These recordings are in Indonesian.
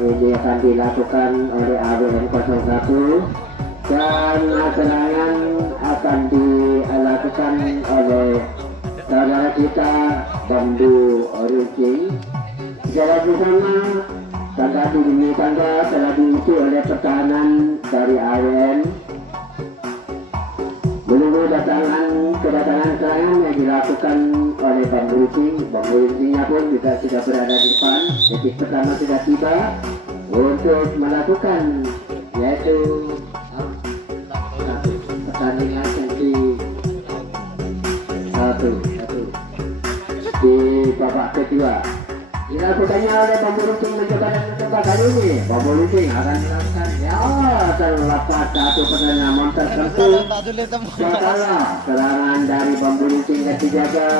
ini akan dilakukan oleh AWN 01 dan serangan akan dilakukan oleh saudara kita Bambu Runcing. Secara bersama tangga dini tangga telah diisi oleh pertahanan dari AWN. Menunggu kedatangan serangan yang dilakukan oleh Bambu Runcing. Bambu Runcingnya pun juga sudah berada di depan. Detik pertama sudah tiba untuk melakukan yaitu pertandingan sesi satu di babak kedua. Dilakukannya oleh Bambu Runcing mencoba kali ini. Bambu Runcing akan dilakukan terlepas satu pertandingan tertentu. Setelah serangan dari Bambu Runcing yang dijaga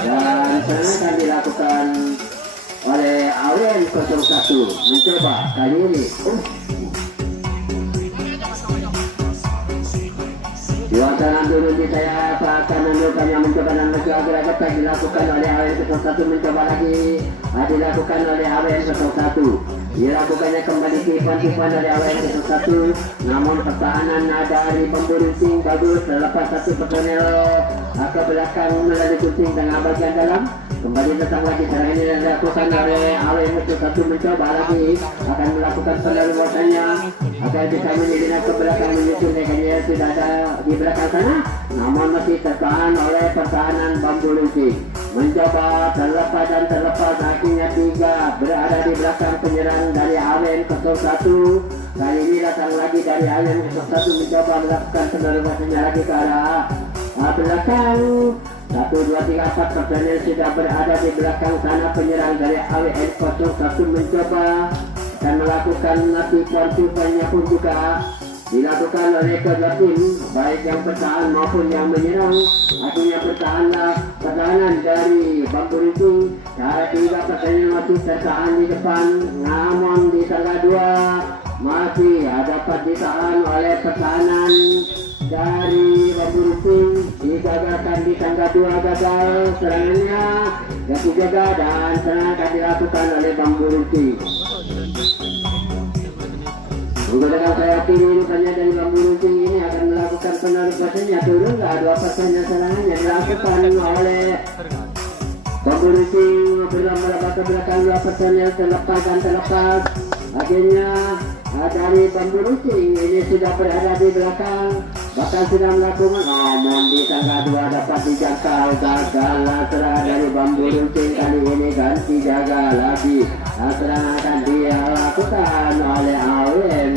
dan serangan akan dilakukan oleh AWN 01 mencoba kali ini. Diwacana dulu di saya akan menunjukkan yang mencoba dan mencoba agar dilakukan oleh AWN 01 mencoba lagi dilakukan oleh AWN 01. Dilakukannya kembali tipuan dari AWN 01, namun pertahanan dari Bambu Runcing bagus terlepas satu personel ke belakang melalui gunting tengah bagian dalam. Kembali datang lagi serangan ini dilakukan oleh AWN 01 mencoba lagi akan melakukan penyeluruhannya agar bisa menyelinap ke belakang menuju rekannya sudah ada di belakang sana, namun masih tertahan oleh pertahanan Bambu Runcing. Mencoba terlepas dan terlepas akhirnya tiga berada di belakang penyerang dari AWN 01. Kali ini datang lagi dari AWN 01 mencoba melakukan penyeluruhannya lagi ke arah belakang. 1, 2, 3, 4 personel sudah berada di belakang sana. Penyerang dari AWN 01 mencoba dan melakukan tipuan-tipuannya pun juga dilakukan oleh kedua tim, baik yang bertahan maupun yang menyerang. Artinya pertahanan dari Bambu Runcing. Tiga personel masih tertahan di depan, namun di tangga 2 masih dapat ditahan oleh pertahanan dari Bambu Runcing. Digagalkan di tangga 2 gagal serangannya yang dijaga dan serangan akan dilakukan oleh Bambu Runcing. Menggunakan sayap kiri rupanya dari Bambu Runcing ini akan melakukan penerbangannya turunlah 2 persennya serangan yang dilakukan oleh Bambu Runcing berlambak ke belakang 2 persennya terlepas. Akhirnya dari Bambu Runcing ini sudah berada di belakang, bahkan sudah melakukan namun di tangga 2 dapat dijangkau. Gagal serangan dari Bambu Runcing kali ini ganti jaga lagi. Serangan akan dilakukan oleh AWN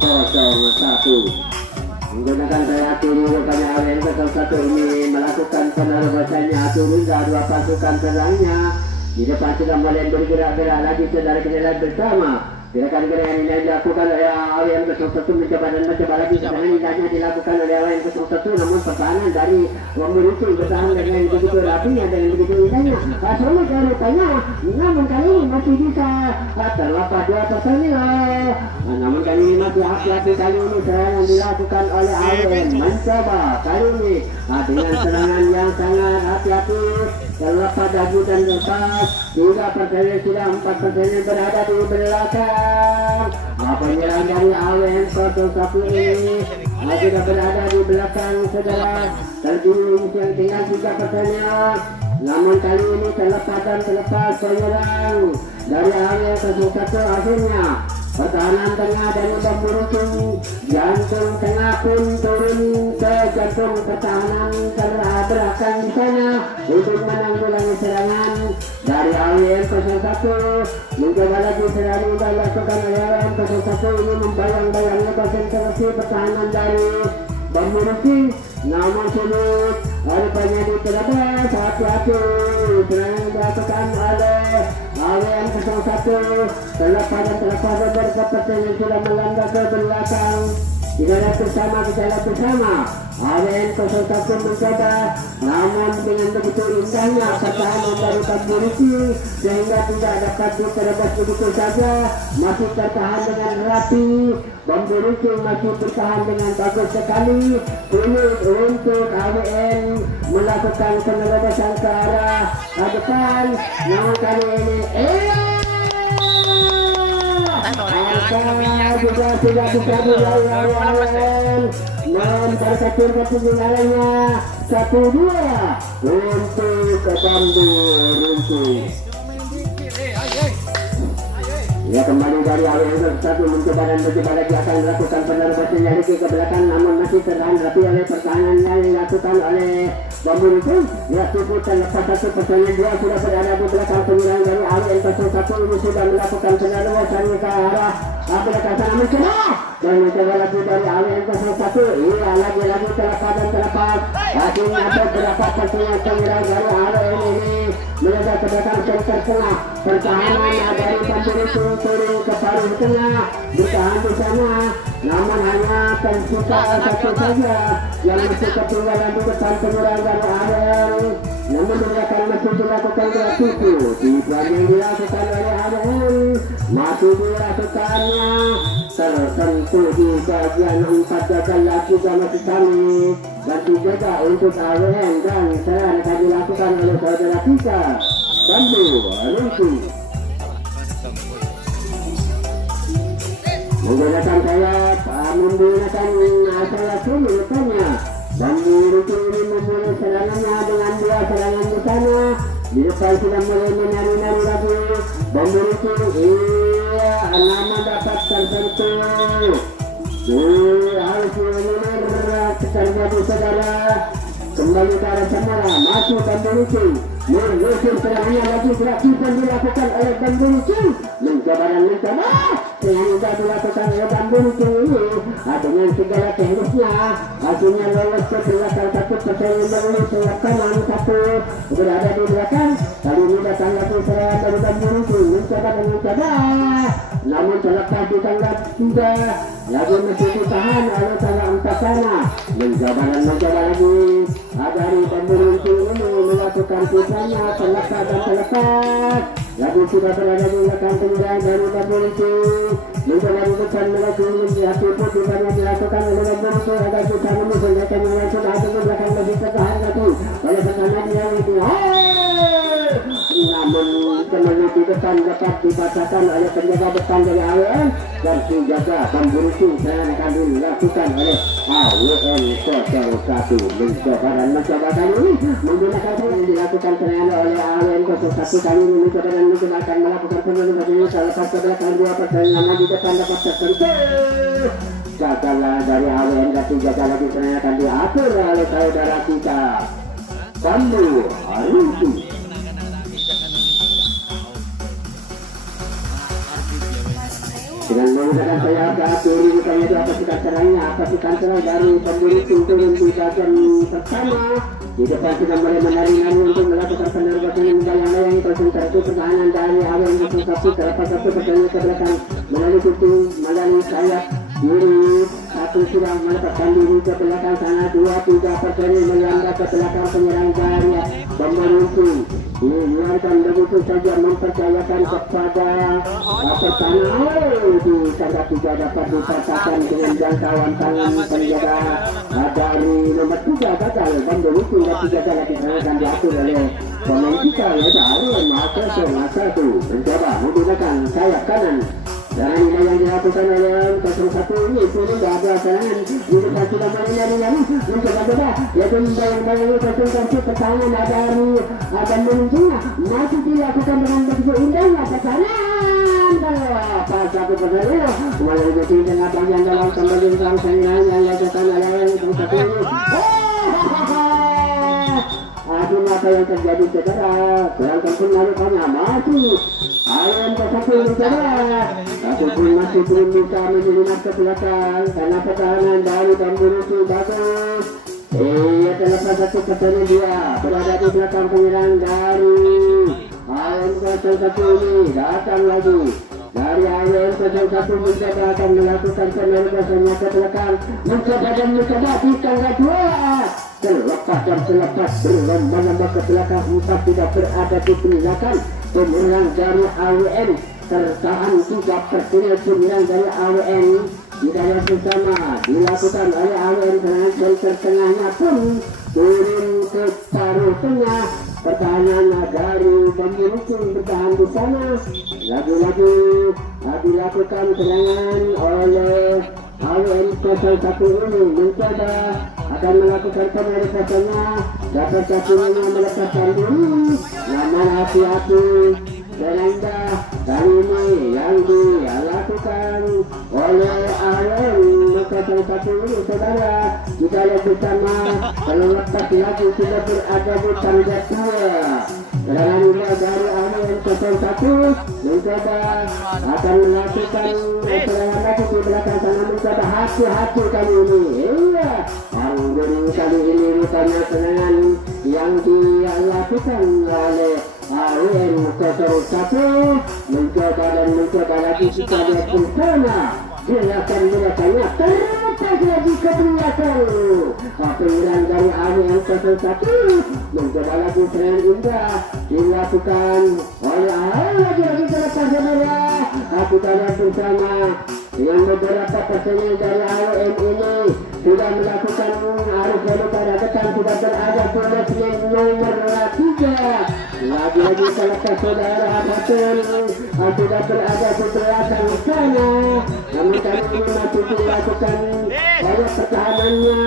01. Menggunakan sayap kiri rupanya AWN 01 ini melakukan penerbangannya turunlah 2 pasukan serangnya. Di depan sudah mulai bergerak-gerak lagi saudara-saudara bersama. Gerakan-gerakan ini dilakukan oleh AWN 01 mencoba lagi. Serangan indahnya dilakukan oleh AWN 01, namun pertahanan dari Bambu Runcing bertahan dengan begitu rapinya, dengan begitu indahnya. Sulit rupanya, namun kali ini masih bisa terlepas 2 personil. Namun kali ini masih hati-hati. Kali ini serangan dilakukan oleh AWN mencoba kali ini dengan serangan yang sangat hati-hati. Terlepas dagu dan lepas 3 personil sudah 4 personil berada di belakang. Penyerang dari AWN 01 ini sudah berada di belakang saudara. Terjun yang tinggal 3 personil. Namun kali ini terlepas penyerang dari AWN 01 akhirnya pertahanan tengah dari Bambu Runcing, jantung tengah pun turun ke jantung pertahanan belakang di sana untuk menanggulangi serangan dari AWN 01. Mencoba lagi serangan dilakukan oleh AWN 01 ini membayang-bayangnya konsentrasi pertahanan dari Bambu Runcing, namun sulit rupanya diterabas. Hati-hati serangan dilakukan oleh AWN 01. Terlepas beberapa persen yang sudah melanda ke belakang. Kita bersama AWN 01 mencoba, namun dengan begitu indahnya pertahanan dari Bambu Runcing sehingga tidak dapat diterabas begitu saja. Masih tertahan dengan rapi. Bambu Runcing masih bertahan dengan bagus sekali. Sulit untuk AWN melakukan penerapasan ke arah depan. Namun kali ini juga tidak bisa dilawan. Memperkecil ketinggalannya 1-2 untuk Bambu Runcing. Ya kembali dari awal yang satu mencoba lagi akan dilakukan penerbangan dari ke belakang, namun masih tertahan rapi oleh pertahanan yang dilakukan oleh Bambu Runcing. Ya cukup terlepas satu pertandingan dua sudah berada di belakang penyerang dari awal yang 1 ini sudah melakukan penerbangan ke arah belakang sana mencoba dan mencoba lagi dari awal yang 1. Iya lagi terlepas dan terlepas. Akhirnya ada beberapa pertandingan penyerang dari awal ini menjaga ke belakang center tengah. Pertahanan dari Bambu Runcing turun ke paruh tengah, bertahan di sana, namun hanya tersisa 1 saja yang masih ketinggalan di depan penyerang dari Aren. Namun mereka masih dilakukan gratiku di yang dilakukan oleh Aren masih dilakukannya tertentu di bagian 4 gagal lagi sama sekali dan dijaga untuk Aren dan serang akan dilakukan oleh saudara kita Bambu Runcing. Menggunakan sayap, menggunakan sayap ini rupanya Bambu Runcing ini memulai serangannya dengan 2 serangan di sana. Di depan sudah mulai menari-nari lagi Bambu Runcing. Iya, nama dapat tersentuh. Harus benar-benar terjadi saudara. Kembali ke arah Samara, masuk Bambu Runcing. Menyusun serangannya lagi, gerakan dilakukan oleh Bambu Runcing. Mencoba dan mencoba. Yang sudah dilakukan oleh Bambu Runcing ini dengan segala teknisnya hasilnya lolos ke belakang 1 pertandingan melalui sayap kanan 1 berada di belakang. Kali ini datang lagi serangan dari Bambu Runcing mencoba dan mencoba, namun terlepas di tangga 3 lagi masih ditahan oleh tangga 4 sana. Mencoba dan mencoba lagi dari Bambu Runcing ini melakukan sisanya terlepas dan terlepas. Lagi sudah berada di belakang penyerang dari Bambu Runcing. Mencoba di depan melakukan hati putih banyak dilakukan oleh Bambu Runcing agar kita menyelesaikan yang sudah ada di belakang lebih tertahan lagi oleh pertahanan yang itu. Namun kembali di depan dapat dibacakan oleh penjaga depan dari AWN dan penjaga Bambu Runcing yang akan dilakukan oleh AWN 01. Mencoba dan mencoba kali ini menggunakan yang dilakukan serangan oleh AWN 01 kali ini mencoba dan mencoba akan melakukan penyelesaian ini selepas ke belakang 2 pertandingan di depan dapat tersentuh. Gagal dari AWN dan gagal lagi serangan akan diatur oleh saudara kita Bambu Runcing. Dengan menggunakan sayap kiri bukannya itu pasukan serangnya, pasukan serang dari Bambu Runcing turun di bagian pertama. Di depan sudah mulai menari-nari untuk melakukan penerbangan yang konsentrasi pertahanan dari awal yang terlepas 1 pertandingan ke belakang melalui pintu melalui sayap kiri 1 sudah melepaskan diri ke belakang sana 2-3 pertandingan melambat ke belakang penyerang dari Bambu Runcing. Diluarkan begitu saja mempercayakan kepada pertahanan di tangga 3 dapat dipatahkan dengan jangkauan tangan penjaga dari nomor 3 gagal Bambu Runcing dan 3 gagal diserahkan diatur oleh pemain kita yaitu Arun masa itu mencoba menggunakan sayap kanan. Dan ini yang dilakukan oleh 01 ini sudah ada serangan di depan sudah menari-nari mencoba yaitu membayang-bayang konsentrasi pertahanan dari Bambu Runcing masih dilakukan dengan begitu indahnya pertahanan. Pas 1 pertandingan mulai di tengah bagian dalam kembali sang serangan yang dilakukan oleh 01 ini. Aduh, apa yang terjadi saudara? Kurang tentu lalukannya masih Ayam ke-1 saudara. Tapi pun masih belum bisa menyelinap ke belakang karena pertahanan dari Bambu Runcing bagus. Iya, terlepas 1 pertandingan dia berada di belakang penyerang dari Ayam ke-1 ini datang lagi. Dari AWN 01 mencoba akan melakukan penerbangannya ke belakang. Mencoba dan mencoba di tangga 2. Terlepas dan terlepas berlomba-lomba ke belakang 4 tidak berada di belakang penyerang dari AWN. Tertahan 3 pertandingan penyerang dari AWN. Tidak yang bersama dilakukan oleh AWN serangan center tengahnya pun turun ke paruh tengah. pertahanan dari Bamburucing bertahan di sana. Lagi-lagi dilakukan serangan oleh AWM 01 ini mencoba akan melakukan penarikannya. Dapat satunya melepaskan diri, namun hati-hati. Serangga kali ini yang dilakukan oleh AWM 01 ini, saudara. Kita lihat bersama, kalau lepas lagi sudah berada di tangga 2. Serangan ini dari AWM 01 mencoba akan melakukan serangan lagi di belakang sana, mencoba hati-hati kali ini. Iya, yang kali ini rupanya serangan yang dilakukan oleh AWM 01 mencoba lagi. Kita lihat bersama, belakangnya terlepas lagi ke belakang. Penyerangan dari AWM 01 mencoba lagi serangan indah dilakukan oleh lagi terlepas saudara. Kita lihat bersama yang beberapa personil dari AWM ini sudah melakukan arus lalu pada depan, sudah berada di nomor 3. Lagi-lagi terlepas saudara, betul sudah berada di belakang sana. Namun kali ini masih dilakukan oleh pertahanannya,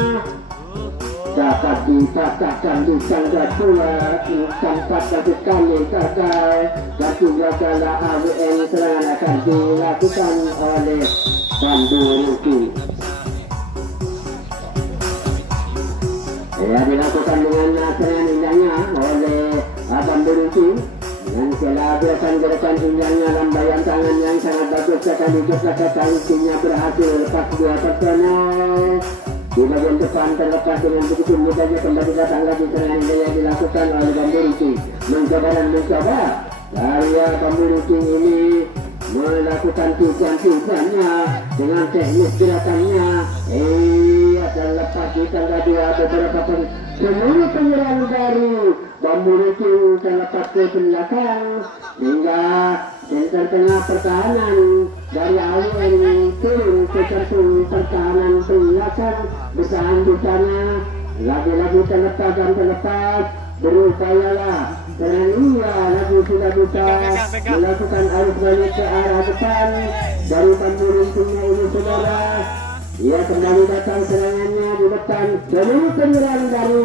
dapat dipatahkan di tangga 2 sampai satu kali gagal. Dan juga kalau AWM serangan akan dilakukan oleh Bamburucing. Dilakukan dengan serangan indahnya oleh Bamburucing dengan kelabasan gerakan indahnya, lambaian tangan yang sangat bagus sekali. Tangkinya berhasil lepas 2 personel. Di bagian depan terlepas dengan begitu mudahnya kembali datang lagi serangan yang dilakukan oleh Bamburucing. Mencoba dari Bamburucing ini melakukan tujuan-tujuannya dengan teknis gerakannya. Terlepas di tangga 2 beberapa seluruh penyerang dari Bamburucing terlepas ke belakang hingga center tengah pertahanan dari AWM turun ke satu pertahanan belakang, bertahan di sana. Lagi-lagi terlepas berupayalah Serania lagi sudah bisa melakukan arus balik ke arah depan dari Bamburucingnya ini, saudara. Ia kembali datang serangannya di depan. Seluruh penyerang dari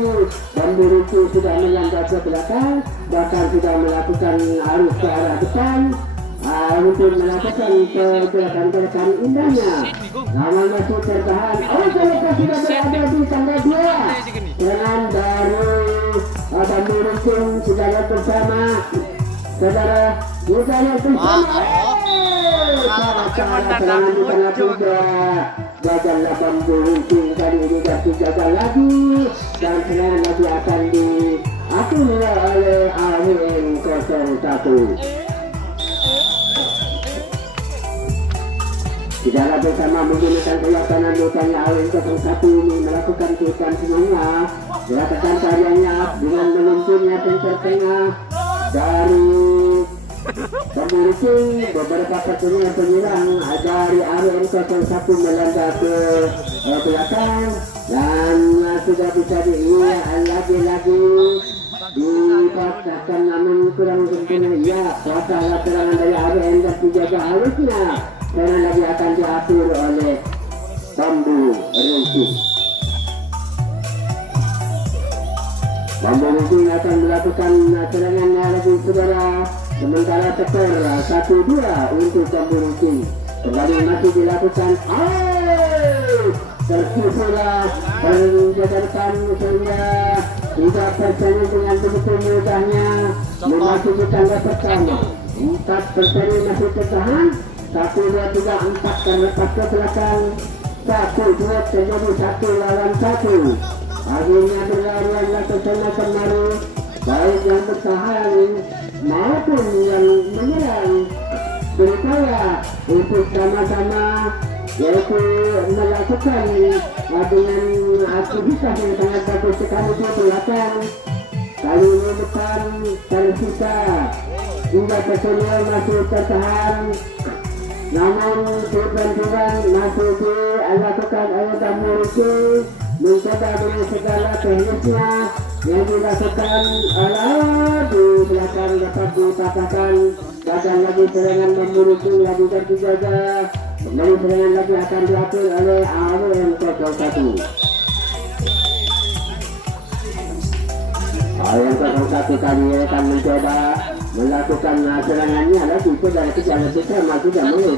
Bamburucing sudah menyambar ke belakang, bahkan sudah melakukan arus ke arah depan untuk melakukan gerakan indahnya. Namun masih tertahan. Terlepas sudah berada di tangga 2. Serangan dari Bamburucing sudah bersama, saudara. Kita lihat bersama. Serangan di tangga 3. Gagallah Bamburucing kali ini, gagal lagi, dan serangan lagi akan diakui oleh AWM 01. Tidaklah bersama menggunakan keyakinan dosanya AWM 01 ini melakukan tujuan semuanya. Gerakan karyanya dengan melunturnya center tengah dari Bamburucing. Beberapa personil penyerang dari AWM 01 melanda ke belakang dan sudah bisa lagi-lagi dipaksakan, namun kurang sempurna. Ya, kuasa serangan dari AWM dan dijaga halusnya. Serangan lagi akan diatur oleh Bamburucing. Bamburucing akan melakukan serangannya lagi, saudara. Sementara skor 1-2 untuk Bamburucing. Kembali masih dilakukan. Tertipulah penjagaan sehingga tidak personil dengan begitu mudahnya memasuki tangga pertama. 4 personil masih tertahan. 1, 2, 3, 4 terlepas ke belakang. 1, 2 terjadi 1 lawan 1. Akhirnya berlarian ke sana kemari, baik yang bertahan maupun yang menyerang berupaya untuk sama-sama yaitu melakukan dengan aktivitas yang sangat bagus sekali di belakang. Kali ini depan tersisa hingga personil masih tertahan, namun tujuan masih dilakukan oleh Bamburucing mencoba dengan segala teknisnya yang dilakukan di belakang dapat dipatahkan. Gagal lagi serangan memburu lagi terjaga. Kembali serangan lagi akan diatur oleh AWM 01. AWM 01 kali akan mencoba melakukan serangannya lagi pada kejar kita masih tidak boleh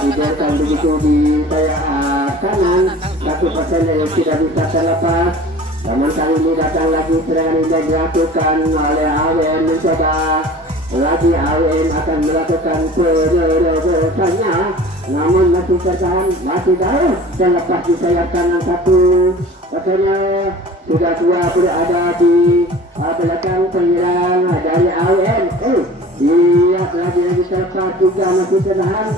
dibiarkan begitu di sayap kanan. Satu persen yang tidak bisa terlepas. Namun kali ini datang lagi serangan yang dilakukan oleh AWM mencoba lagi. AWM akan melakukan penerosannya, namun masih bertahan, masih jauh terlepas di sayap kanan satu. Rasanya sudah dua berada di belakang penyerang dari AWM. Iya, lagi terlepas juga masih tertahan.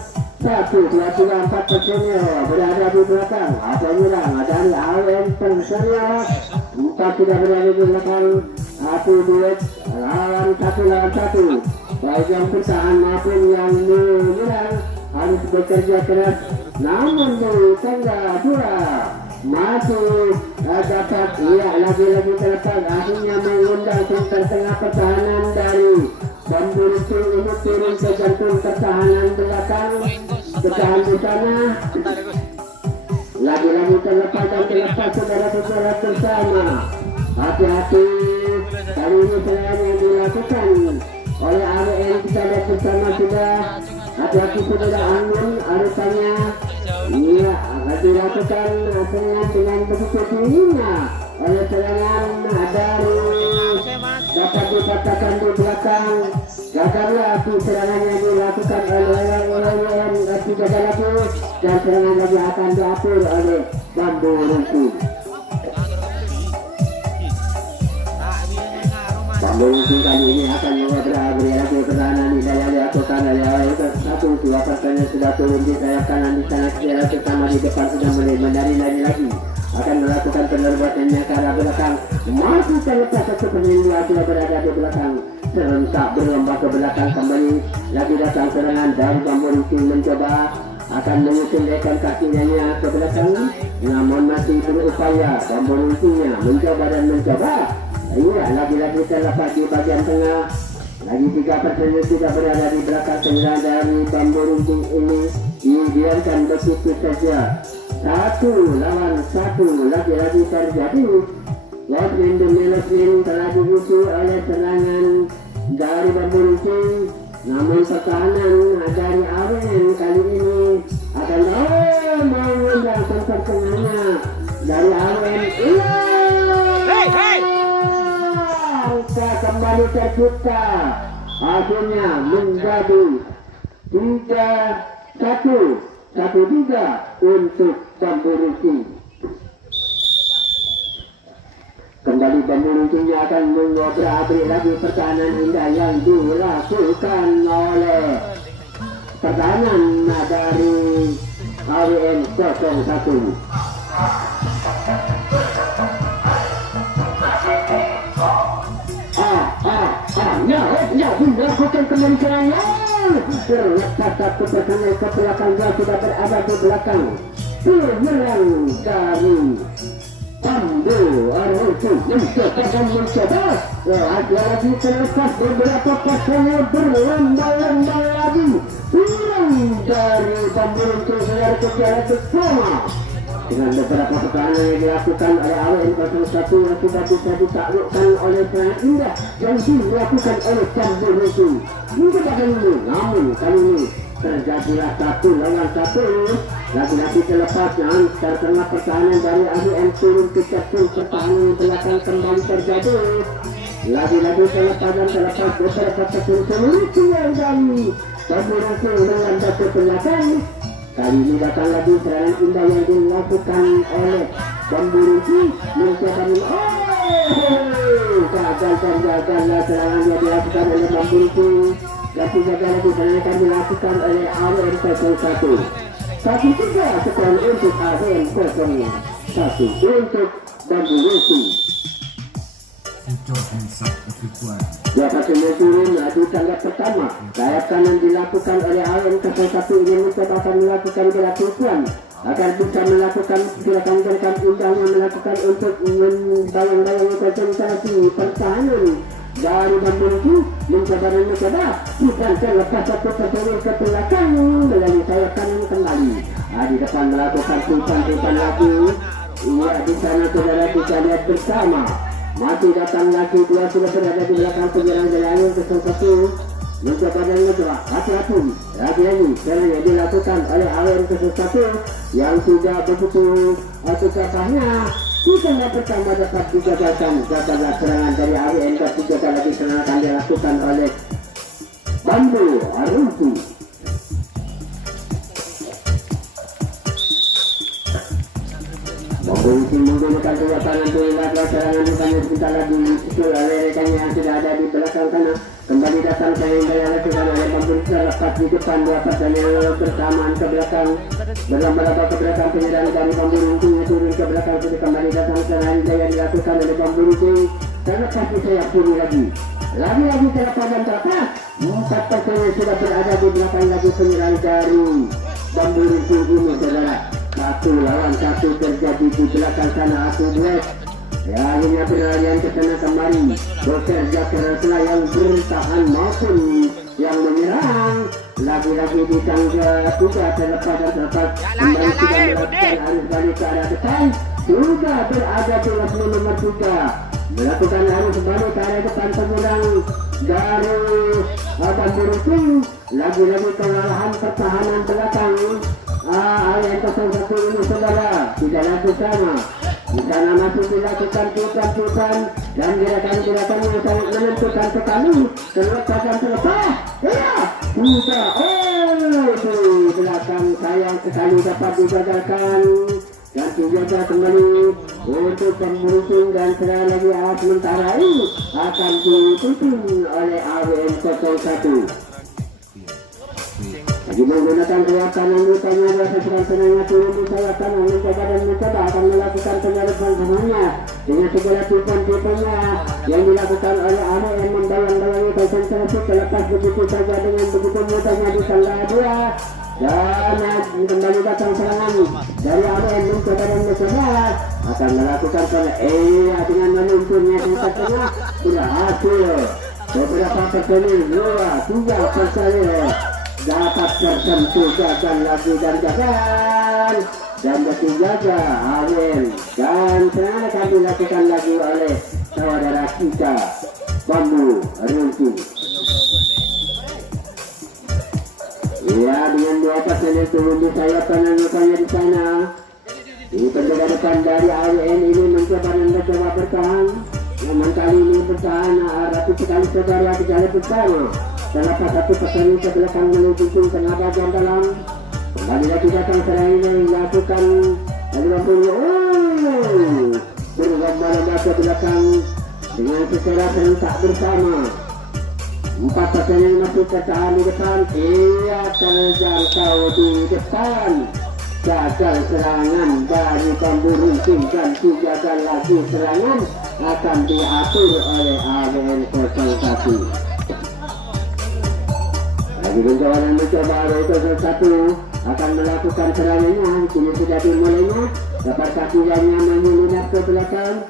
1, 2, 3, 4 personil berada di belakang penyerang dari AWM personil. 4 sudah berada di belakang. 1 duet lawan 1. Baik yang bertahan maupun yang menyerang harus bekerja keras. Namun di tangga 2 masih dapat lagi-lagi terlepas. Akhirnya mengundang center tengah pertahanan dari Bamburu ini turun ke jantung pertahanan belakang. Bertahan di sana. Lagi-lagi terlepas dan terlepas saudara-saudara bersama. Hati-hati, kali ini serangan yang dilakukan oleh AWM kita lihat bersama sudah. Hati-hati saudara angin arusannya. Iya, akan dilakukan serangan dengan begitu tingginya oleh serangan dari dapat dipatahkan di belakang. Gagallah serangan yang dilakukan oleh AWM tidak lagi, dan serangan lagi akan diatur oleh Bamburu. Bamburu kali ini akan beri lagi pertahanan di daya dilakukan oleh AWM 1. 2% yang sudah turun di sayap kanan di sana sejarah pertama di depan sudah mulai menari-nari lagi. Akan melakukan penerbatannya ke arah belakang. Masih terlepas satu pemain sudah berada di belakang. Serentak berlomba ke belakang kembali. Lagi datang serangan dari Bamburu mencoba akan menyusundaikan kakinya ke belakang. Namun masih berupaya Bamburu mencoba dan mencoba. Iya, lagi-lagi terlepas di bagian tengah. Lagi 3% sudah berada di belakang serangan dari Bamburu ini. Dibiarkan begitu saja. 1 lawan 1 lagi-lagi terjadi. Watman Demelosmin telah diusul oleh serangan dari Bamburu. Namun pertahanan dari AWM kali ini akan mengundang tempat tengahnya dari AWM. Angka kembali tercipta. Akhirnya menjadi 3-1 untuk Bamburu. Kembali Bamburu akan mengobrak-abrik lagi pertahanan indah yang dilakukan oleh pertahanan dari AWM 01. Melakukan kembali serangan. Terlepas 1% ke belakang sudah berada di belakang penyerang dari Bamburu mencoba lagi terlepas beberapa pasangan berlomba-lomba lagi pulang dari Bamburu saudara kejar bersama dengan beberapa pertahanan yang dilakukan oleh AWM 01 yang sudah bisa ditaklukkan oleh serangan indah yang dilakukan oleh Bamburu mungkin kali ini. Namun kali ini terjadilah 1 lawan 1. Lagi-lagi terlepasnya terkena pertahanan dari AWM turun ke jantung pertahanan belakang kembali terjadi. Lagi-lagi terlepas dan terlepas beberapa seluruh yang dari Bamburu dengan batu belakang. Kali ini datang lagi serangan indah yang dilakukan oleh Bamburu mencoba gagal serangan yang dilakukan oleh Bamburu. Tapi gagal lagi serangan yang dilakukan oleh AWM 01. 1-3 skor untuk AWM 01 untuk Bamburu. Dapat turun di tangga pertama. Sayap kanan dilakukan oleh AWM 01 ingin mencoba melakukan gerakan akan bisa melakukan gerakan-gerakan indahnya melakukan untuk membayang-bayangi konsentrasi pertahanan dari Bamburuki mencoba bukan terlepas satu personil ke belakang melalui sayap kanan kembali. Di depan melakukan tulisan lagi. Iya, di sana saudara bisa lihat bersama masih datang lagi dua sudah berada di belakang penyerang Jalayu ke satu mencoba dan mencoba hati-hati lagi caranya dilakukan oleh Awen ke satu yang sudah begitu kekahnya. Di tengah pertama dapat digagalkan gagallah serangan dari AWN ketiga lagi serangan akan dilakukan oleh Bambu Aruntu. Bambu menggunakan kekuatan untuk melakukan serangan bukannya sebentar lagi disusul oleh rekannya yang sudah ada di belakang sana. Kembali datang sehingga yang dilakukan oleh Bambu terlepas di depan dua pertandingan bersamaan ke belakang. Berlambak ke belakang penyerang dari Bambu Runtingnya turun ke belakang sudah kembali datang sehingga yang dilakukan oleh Bambu Runting. Terlepas di sayap kiri lagi. Lagi-lagi terlepas dan terlepas. Empat pertandingan sudah berada di belakang lagi penyerang dari Bambu Runting ini saudara. Satu lawan satu terjadi di belakang sana Atu Duet. Ya, akhirnya peralihan ke sana kembali bekerja keras yang bertahan maupun yang menyerang. Lagi-lagi di tangga juga terlepas dan terlepas kembali sudah melakukan harus balik ke arah depan. Sudah berada di level nomor 3 melakukan harus balik ke arah depan penyerang dari Bambu Runting. Lagi-lagi kewalahan pertahanan belakang yang 01 ini saudara tidak laku sama. Di sana masih dilakukan putar-putar dan gerakan-gerakan yang sangat menentukan sekali. Terlepas dan terlepas. Iya, sudah. Di belakang sayang sekali dapat digagalkan. Dan senjata kembali untuk Bambu dan serangan lagi sementara ini akan ditutup oleh AWN 01. Lagi menggunakan kekuatan yang ditanya bahasa serangan turun di sayap kanan mencoba dan mencoba akan melakukan penyaluran semuanya dengan segala tipuan-tipuannya yang dilakukan oleh AWN yang membayang-bayangi konsentrasi terlepas begitu saja dengan begitu mudahnya di tangga 2 dan kembali datang serangan dari AWN mencoba dan mencoba akan melakukan dengan menuntunnya di tengah berhasil beberapa personil 2-3 personil dapat tersentuh gagal lagi dan gagal dan ketiga AWN dan serangan akan dilakukan lagi oleh saudara kita Bambu Runting. Ya, dengan dua personil turun di sayap kanan lukanya di sana. Di penjaga depan dari AWN ini mencoba bertahan. Namun kali ini bertahan rapi sekali saudara tidak bersama. Terlepas satu personil ke belakang menuju tengah bagian dalam. Kembali lagi datang serangan yang dilakukan oleh berlomba-lomba ke belakang dengan secara serentak bersama. 4 personil masih tertahan di depan. Ia terjangkau di depan. Gagal serangan dari Bambu Runting dan 3 lagi serangan akan diatur oleh AWN 01. Lagi mencoba Roto 01 akan melakukan serangannya. Kini sudah dimulainya. Dapat kakinya menyelinap ke belakang.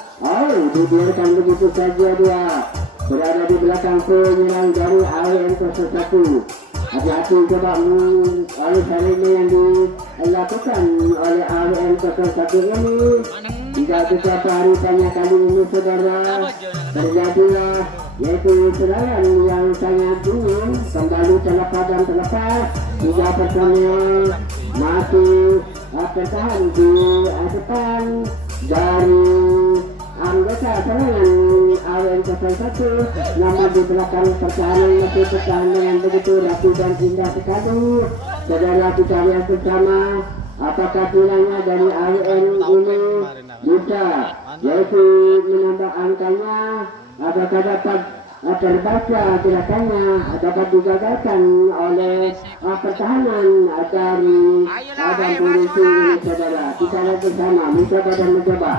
Dibiarkan begitu saja dia berada di belakang penyerang dari AWN 01. Hati-hati coba oleh ini yang dilakukan oleh AWN 01 ini. Tidak beberapa hari banyak kali ini saudara terjadilah yaitu serangan yang sangat dingin kembali terlepas dan terlepas. 3 personil masih bertahan di depan dari anggota serangan AWN 01, namun di belakang pertahanan masih bertahan dengan begitu rapi dan indah sekali. Saudara kita lihat bersama apakah bilangnya dari AWN ini bisa yaitu menambah angkanya, apakah dapat terbaca gerakannya, dapat digagalkan oleh pertahanan dari Bambu Runting ini saudara. Kita lihat bersama mencoba dan mencoba.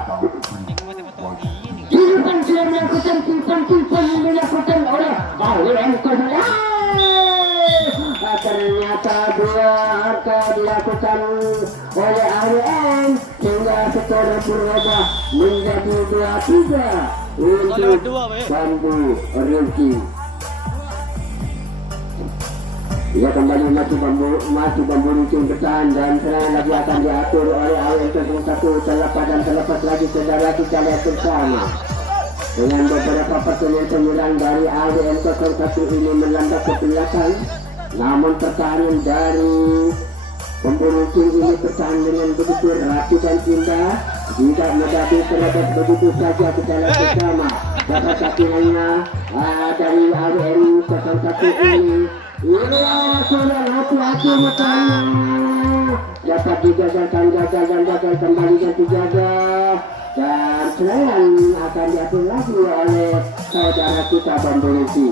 Tipuan sudah melakukan tipuan melakukan oleh AWN 01. ternyata dua angka dilakukan oleh AWM sehingga skor berubah menjadi 2-3 untuk Bambu Rifki. Ya, kembali masih Bambu Rifki bertahan dan serangan lagi akan diatur oleh AWM 01 terlepas lagi saudara, kita lihat bersama. Dengan beberapa personel penyerang dari AWM 01 ini melanda ke belakang, namun pertahanan dari Bambu Rifki ini bertahan dengan begitu rapi dan indah, tidak mudah terhadap begitu saja. Kita lihat bersama dapat sakingannya dari AWM 01 ini. Ya, sudah hati-hati mukanya. Dapat digagalkan, gagal kembali dan dijaga. Dan serangan akan diatur lagi oleh saudara kita Bambu Rifki.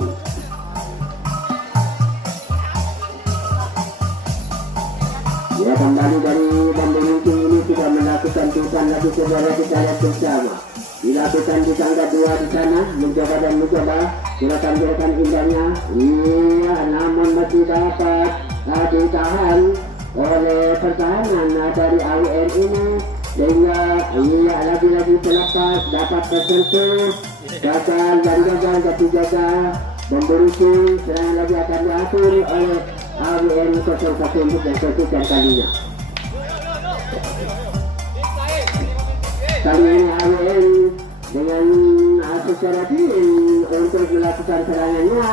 Ya, kembali dari Bambu Rifki ini sudah melakukan tulisan lagi saudara, kita lihat bersama. Dilakukan di tangga 2 di sana, mencoba gerakan indahnya. Iya, namun masih dapat ditahan oleh pertahanan dari AWM ini, sehingga iya lagi terlepas, dapat tersentuh, gagal jaga Bambu Rifki. Serangan lagi akan diatur oleh AWM 01 untuk yang ketiga kalinya. Kali ini AWM dengan secara tim untuk melakukan serangannya.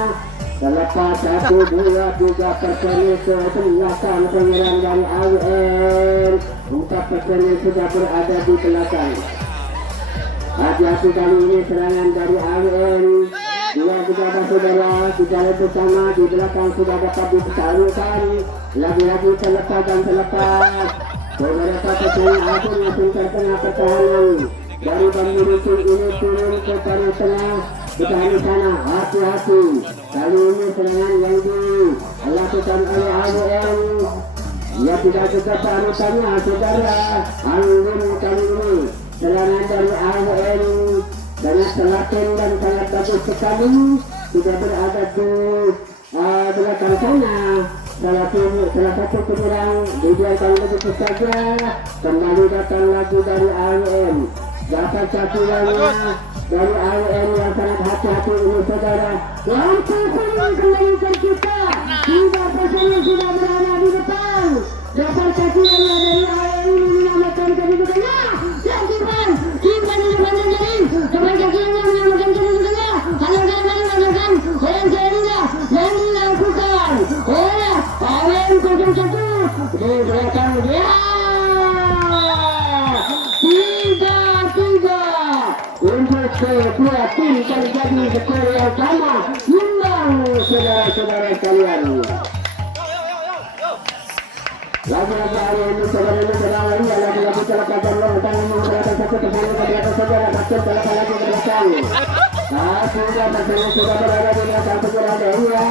Terlepas 1, 2, 3 personil ke belakang penyerang dari AWM. 4 personil sudah berada di belakang. Hati-hati kali ini serangan dari AWM. Dua saudara, kita lihat bersama di belakang sudah dapat disalurkan. Lagi-lagi terlepas. Beberapa personil asing langsung terkena pertahanan dari Bambu Rifki ini turun ke tengah. Bertahan di sana, hati-hati. Kali ini serangan yang dilakukan oleh AWM. Ya, tidak suka panutannya saudara. Anggun kali ini serangan dari AWM sangat telaten dan sangat bagus sekali. Sudah berada di belakang sana. Salah satu penyerang dibiarkan begitu saja. Kembali datang lagi dari AWM. Dapat cakulannya dari AWM yang sangat hati-hati ini saudara. Lampu kuning kembalikan kita. 3 personil sudah berada di depan. Dapat cakulannya dari AWM ini menyelamatkan kedudukannya. Yang di depan di depan jadi kembali cakulannya menyelamatkan kedudukannya. Halangan oleh jadinya yang dilakukan oleh AWM 01 di belakang dia. 3-3 untuk kedua tim terjadi skor yang sama, imbang saudara-saudara sekalian. Lagi-lagi hari ini saudara-saudara ini lagi-lagi terlepas lontar menggunakan satu tersangka ke belakang saudara, maksud terlepas lagi ke belakang. Sudah berada di belakang segera iya.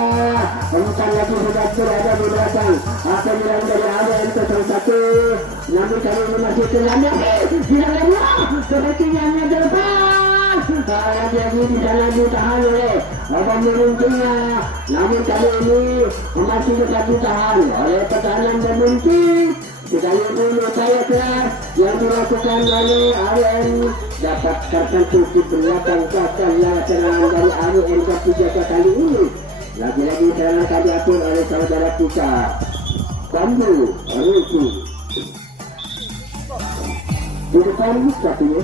4 lagi sudah berada di belakang. Penyerang dari AWM 01. Namun kali ini masih terlambat. Tidak keluar. Sepertinya ada lepas. Lagi di sana ditahan oleh Bambu Rifki. Namun kali ini masih tetap ditahan oleh pertahanan Bambu Rifki. Sekali dulu saya kelas yang dilakukan oleh AWM dapat tersentuh di belakang gagalnya serangan dari AWM ketiga kali ini. Lagi-lagi serangan akan diatur oleh saudara kita Bambu Rifki. Di depan satunya.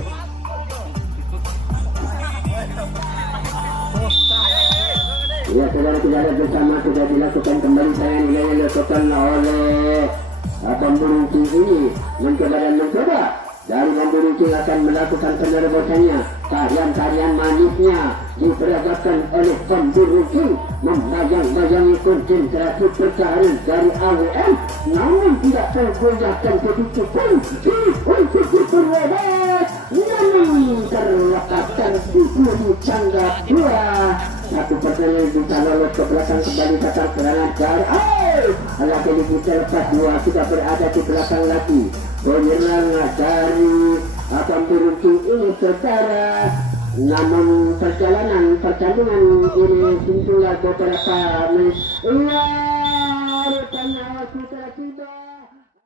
Ya, saudara-saudara bersama sudah dilakukan kembali serangan yang dilakukan oleh Bambu Rifki ini mencoba dari Bambu Rifki akan melakukan penerobosannya. Tarian-tarian manisnya diperagakan oleh Bambu Rifki membayang-bayangi konsentrasi pertahanan dari AWM, namun tidak tergoyahkan sedikit pun untuk diperlebat. Namun terlepas tertipu di tangga 2. Satu personil bisa lolos ke belakang kembali datang serangan dari lagi kita lepas 2 sudah berada di belakang lagi. Penyerang dari Bambu Rifki ini saudara. Namun pertandingan ini tinggal beberapa menit. kita